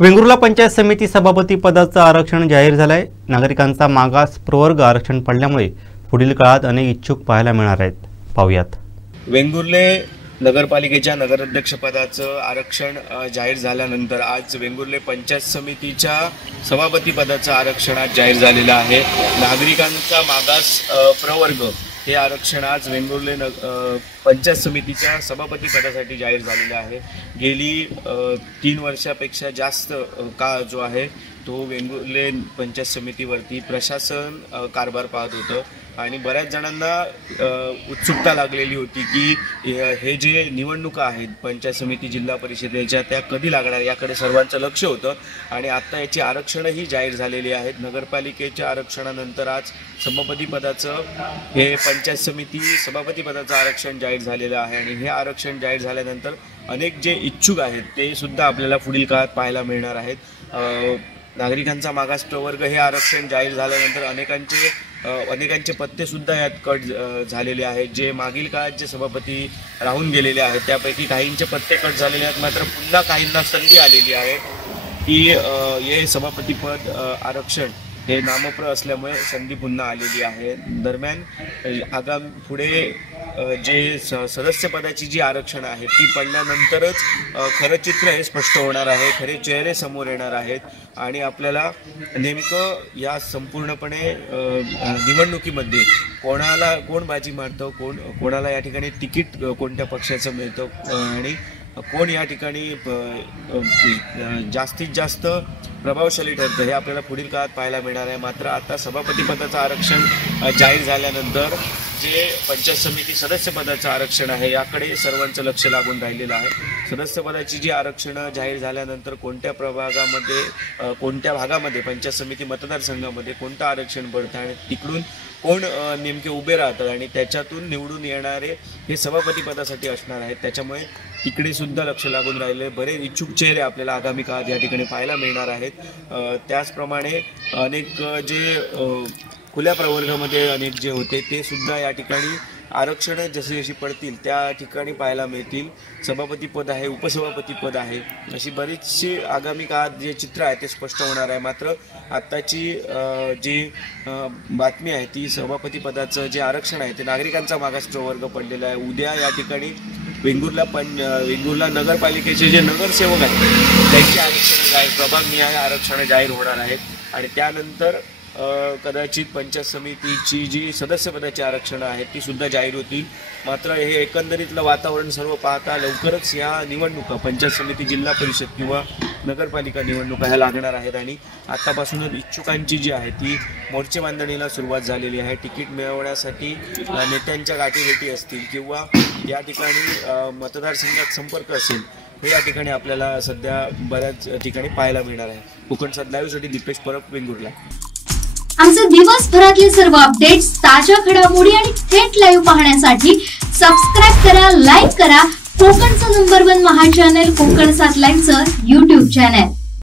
वेंगुर्ला पंचायत समिती सभापती पदाचं आरक्षण जाहीर झालंय। नागरिकांचा मागास प्रवर्ग आरक्षण पडल्यामुळे पुढील काळात अनेक इच्छुक पाहायला मिळणार आहेत। पाहूयात। वेंगुर्ले नगरपालिकेच्या नगराध्यक्ष पदाचं आरक्षण जाहीर झाल्यानंतर आज वेंगुर्ले पंचायत समितीच्या सभापती पदाचं आरक्षण आज जाहीर झालेलं आहे। नागरिकांचा मागास प्रवर्ग हे आरक्षण आज वेंगुर्ले पंचायत समितीच्या सभापती पदासाठी जाहीर झालेलं आहे। गेली 3 वर्षापेक्षा जास्त काळ जो आहे तो वेंगुर्ले पंचायत समितीवरती प्रशासन कारभार पाहत होतं आणि बऱ्याच जणांना उत्सुकता लागलेली होती की हे जे निवडणुका आहेत पंचायत समिती जिल्हा परिषदेच्या त्या कधी लागणार याकडे सर्वांचं लक्ष होतं आणि आता याची आरक्षणही जाहीर झालेली आहेत। नगरपालिकेच्या आरक्षणानंतर आज सभापती पदाचं हे पंचायत समिती सभापती पदाचं आरक्षण जाहीर झालेलं आहे आणि हे आरक्षण जाहीर झाल्यानंतर अनेक जे इच्छुक आहेत ते सुद्धा आपल्याला पुढील काळात पाहायला मिळणार आहेत। नागरिकांचा मागास प्रवर्ग हे आरक्षण जाहीर झाल्यानंतर अनेकांचे पत्ते सुद्धा यात कट झालेले आहेत। जे मागील काळात जे सभापती राहून गेलेले आहेत त्यापैकी काहींचे पत्ते कट झालेले आहेत, मात्र पुन्हा काहींना संधी आलेली आहे की हे सभापतीपद आरक्षण हे नामप्र असल्यामुळे संधी पुन्हा आलेली आहे। दरम्यान पुढे जे सदस्य पदाची जी आरक्षण आहे ती पडल्यानंतरच खरं चित्र हे स्पष्ट होणार आहे, खरे चेहरे समोर येणार आहेत आणि आपल्याला नेमकं या संपूर्णपणे निवडणुकीमध्ये कोण बाजी मारतं, कोणाला या ठिकाणी तिकीट कोणत्या पक्षाचं मिळतं आणि कोण या ठिकाणी जास्तीत जास्त प्रभावशाली ठरतं हे आपल्याला पुढील काळात पाहायला मिळणार आहे। मात्र आता सभापती पदाचं आरक्षण जाहीर झाल्यानंतर जे पंचायत समिती सदस्य पदाचं आरक्षण आहे याकडे सर्वांचं लक्ष लागून राहिलेलं आहे। सदस्य पदाची जी आरक्षणं जाहीर झाल्यानंतर कोणत्या भागामध्ये पंचायत समिती मतदारसंघामध्ये कोणतं आरक्षण पडतं आणि तिकडून कोण नेमके उभे राहतात आणि त्याच्यातून निवडून येणारे हे सभापती पदासाठी असणार आहेत, त्याच्यामुळे तिकडे सुद्धा लक्ष लागून राहिले। बरेच इच्छुक चेहरे आपल्याला आगामी काळात या ठिकाणी पाहायला मिळणार आहेत। त्याचप्रमाणे अनेक जे खुल्या प्रवर्गामध्ये अनेक जे होते ते सुद्धा या ठिकाणी आरक्षण जशी पडतील त्या ठिकाणी पाहायला मिळतील। सभापती पद आहे, उपसभापती पद आहे, अशी बरीचशी आगामी काळात जे चित्र आहे ते स्पष्ट होणार आहे। मात्र आत्ताची जी बातमी आहे ती सभापती पदाचं जे आरक्षण आहे ते नागरिकांचा मागास प्रवर्ग पडलेला आहे। उद्या या ठिकाणी वेंगुर्ला नगरपालिकेचे जे नगरसेवक आहेत त्यांची आरक्षण प्रभागनिहाय आरक्षण जाहीर होणार आहेत आणि त्यानंतर कदाचित पंचायत समितीची जी सदस्यपदाची आरक्षणं आहेत ती सुद्धा जाहीर होतील। मात्र हे एकंदरीतलं वातावरण सर्व पाहता लवकरच या निवडणुका पंचायत समिती जिल्हा परिषद किंवा नगरपालिका निवडणुका ह्या लागणार आहेत आणि आतापासूनच इच्छुकांची जी आहे ती मोर्चे बांधणीला सुरुवात झालेली आहे। तिकीट मिळवण्यासाठी नेत्यांच्या गाठीभेटी असतील किंवा या ठिकाणी मतदारसंघात संपर्क असेल हे या ठिकाणी आपल्याला सध्या बऱ्याच ठिकाणी पाहायला मिळणार आहे। कोकणसात लाईव्हसाठी दीपेश परब, वेंगुर्ला। आमचे दिवसभरातले सर्व अपडेट्स, ताज्या घडामोडी आणि थेट लाईव्ह पाहण्यासाठी सबस्क्राइब करा, लाईक करा कोकणचं नंबर 1 महा चॅनल कोकणसात लाईव्हचं YouTube चॅनल।